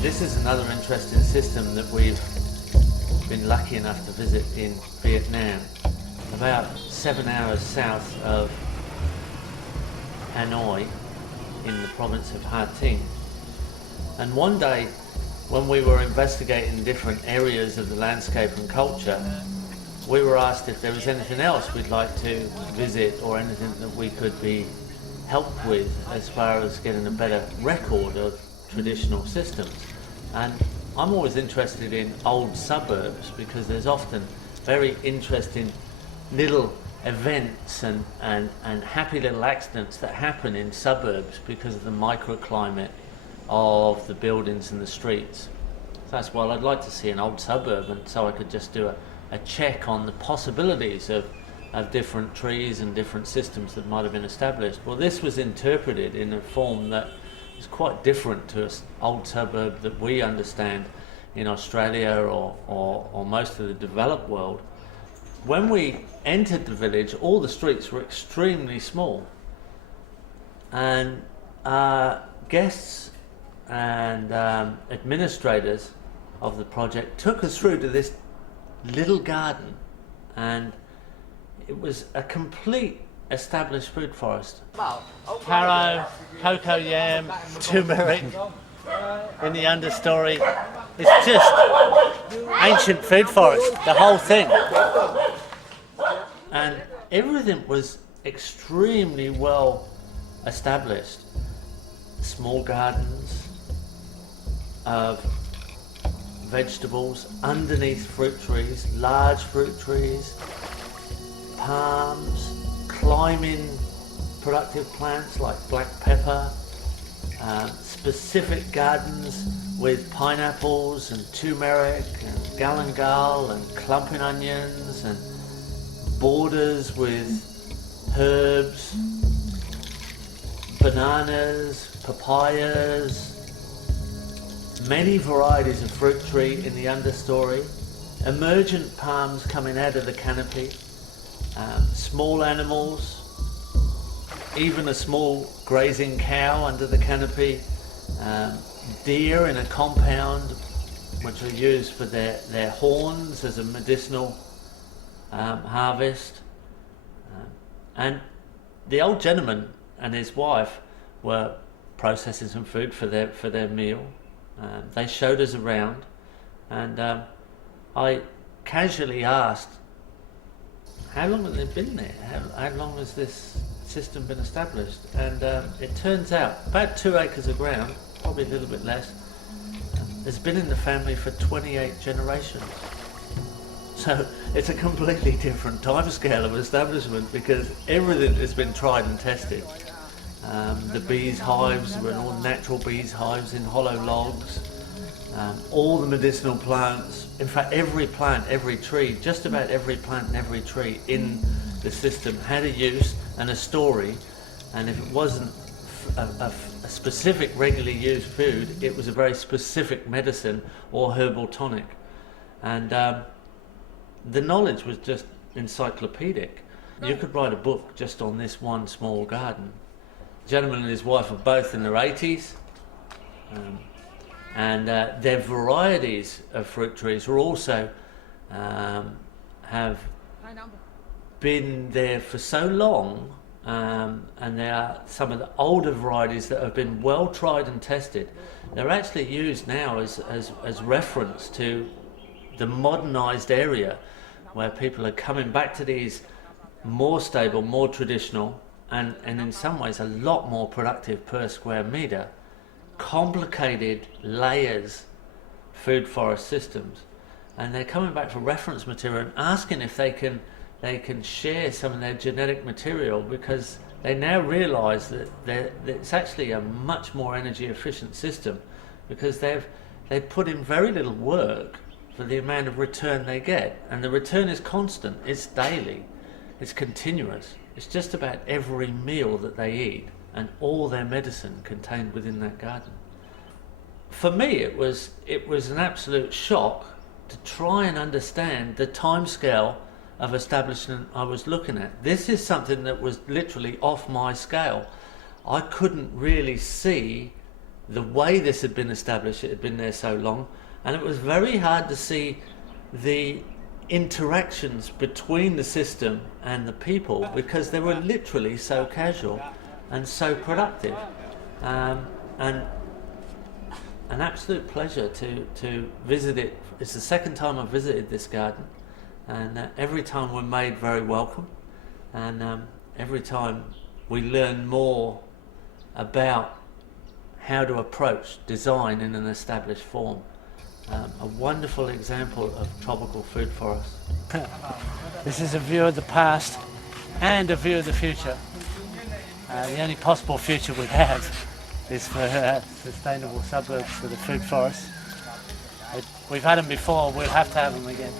This is another interesting system that we've been lucky enough to visit in Vietnam, about 7 hours south of Hanoi in the province of Ha Tinh. And one day when we were investigating different areas of the landscape and culture, we were asked if there was anything else we'd like to visit or anything that we could be helped with as far as getting a better record of traditional systems. And I'm always interested in old suburbs because there's often very interesting little events and happy little accidents that happen in suburbs because of the microclimate of the buildings and the streets. So that's why I'd like to see an old suburb, and so I could just do a check on the possibilities of different trees and different systems that might have been established. Well, this was interpreted in a form that is quite different to an old suburb that we understand in Australia or most of the developed world. When we entered the village, all the streets were extremely small, and guests and administrators of the project took us through to this little garden, and it was a complete established food forest. Taro, cocoa yam, turmeric in the understory. It's just ancient food forest, the whole thing. And everything was extremely well established. Small gardens of vegetables underneath fruit trees, large fruit trees, palms, climbing productive plants like black pepper, specific gardens with pineapples and turmeric and galangal and clumping onions, and borders with herbs, bananas, papayas, many varieties of fruit tree in the understory, emergent palms coming out of the canopy, small animals, even a small grazing cow under the canopy, deer in a compound which are used for their horns as a medicinal harvest. And the old gentleman and his wife were processing some food for their meal. They showed us around, and I casually asked, how long have they been there? How long has this system been established? And it turns out about 2 acres of ground, probably a little bit less, has been in the family for 28 generations. So it's a completely different timescale of establishment because everything has been tried and tested. The bees' hives were all natural bees' hives in hollow logs. All the medicinal plants, in fact every plant, every tree, just about every plant and every tree in the system had a use and a story, and if it wasn't a specific regularly used food, it was a very specific medicine or herbal tonic. And the knowledge was just encyclopedic. You could write a book just on this one small garden. The gentleman and his wife are both in their 80s, and their varieties of fruit trees are also have been there for so long, and they are some of the older varieties that have been well tried and tested. They're actually used now as reference to the modernized area where people are coming back to these more stable, more traditional, and in some ways a lot more productive per square metre, complicated layers food forest systems. And they're coming back for reference material and asking if they can share some of their genetic material, because they now realise that it's actually a much more energy efficient system, because they've put in very little work for the amount of return they get, and the return is constant, it's daily, it's continuous. It's just about every meal that they eat and all their medicine contained within that garden. For me, it was an absolute shock to try and understand the timescale of establishment I was looking at. This is something that was literally off my scale. I couldn't really see the way this had been established, it had been there so long, and it was very hard to see the interactions between the system and the people because they were literally so casual and so productive. And an absolute pleasure to visit it. It's the second time I've visited this garden, and every time we're made very welcome, and every time we learn more about how to approach design in an established form. A wonderful example of tropical food forest. This is a view of the past and a view of the future. The only possible future we have is for sustainable suburbs for the food forests. We've had them before, we'll have to have them again.